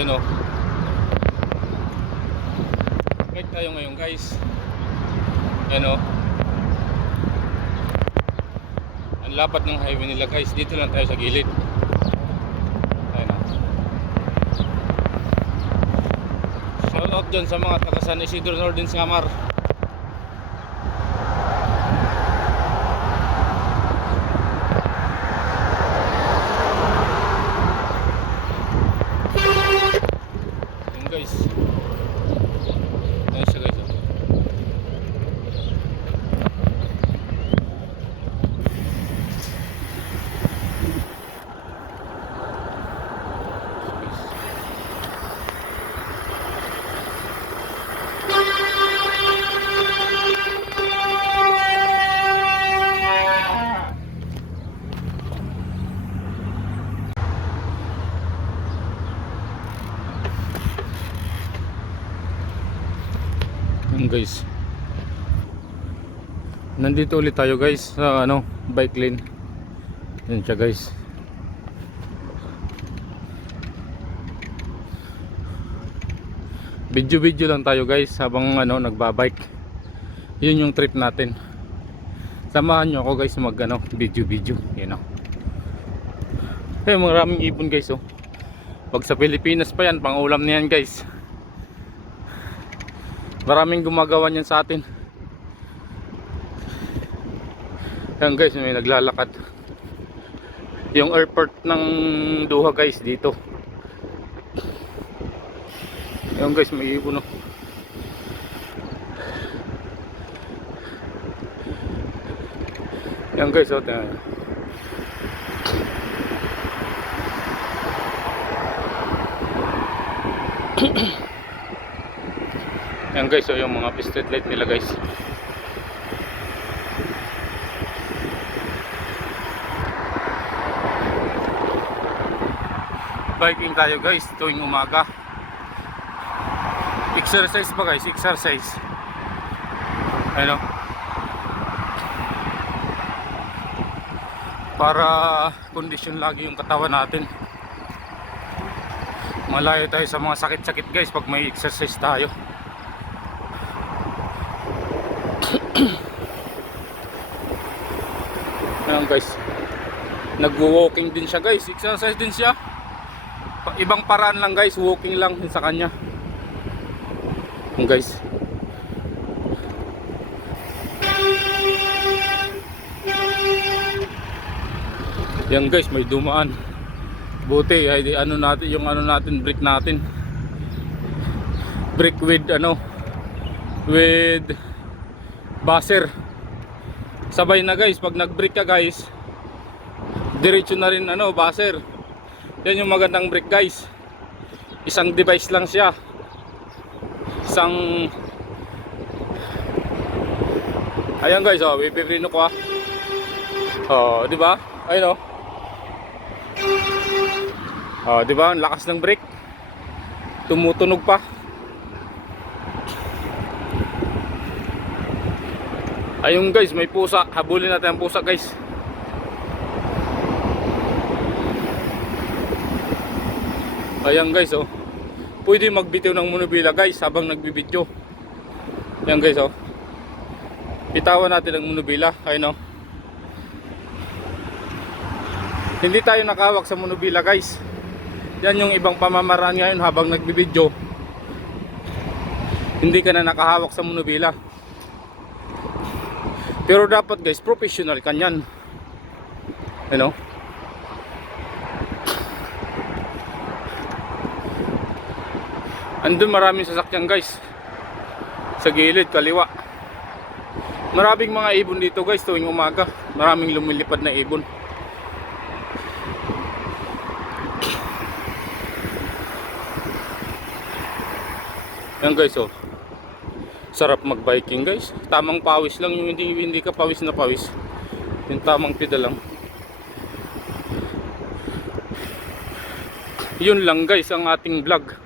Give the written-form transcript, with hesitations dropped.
Ayun o. Guide tayo ngayon guys. Ayun o. Ang lapad ng highway nila guys. Dito lang tayo sa gilid. Ayun o. Shout out dyan sa mga taga San Isidro Northern Samar. Guys, ayun siya guys. Guys, nandito ulit tayo guys sa bike lane. Yan siya guys. Video lang tayo guys habang nagbabike. Yun yung trip natin. Samahan nyo ako guys mag video you know. Maraming ibon guys oh. Pag sa Pilipinas pa yan, pang ulam na yan guys. Maraming gumagawa niyan sa atin. Ayan guys, may naglalakad. Yung airport ng Doha guys dito. Ayan guys, may ibon oh. Ayan guys, oh, yan guys, so yung mga street light nila guys. Biking tayo guys tuwing umaga. Exercise pa guys, exercise. Ayun, para kondisyon lagi yung katawan natin. Malayo tayo sa mga sakit-sakit guys pag may exercise tayo. Ayan guys, nagwo-walking din siya guys, exercise din siya. Ibang paraan lang guys, walking lang sa kanya. Ayan guys. Yan guys, may dumaan. Buti ay natin yung natin, brake natin. Brake with with buzzer. Sabay na guys, pag nag-brake ka guys, diretso na rin buzzer. Yan yung magandang brake guys. Isang device lang siya. Ayan guys, oh, pipiprino ko ah. Oh, di ba? Ayun oh. Oh, di ba? Ang lakas ng brake. Tumutunog pa. Ayun guys, may pusa. Habulin natin ang pusa guys. Ayan guys oh. Pwede magbitiw ng monobila guys habang nagbibideo. Ayan guys oh. Bitawan natin ang monobila. Ayun oh. Hindi tayo nakahawak sa monobila guys. Yan yung ibang pamamaraan ngayon habang nagbibideo. Hindi ka na nakahawak sa monobila. Pero dapat guys, professional ka niyan. You know? Andun maraming sasakyan guys. Sa gilid, kaliwa. Maraming mga ibon dito guys tuwing umaga. Maraming lumilipad na ibon. Yan guys oh. Sarap mag-biking guys. Tamang pawis lang, yung hindi ka pawis na pawis. Yung tamang pedal lang. Yun lang guys ang ating vlog.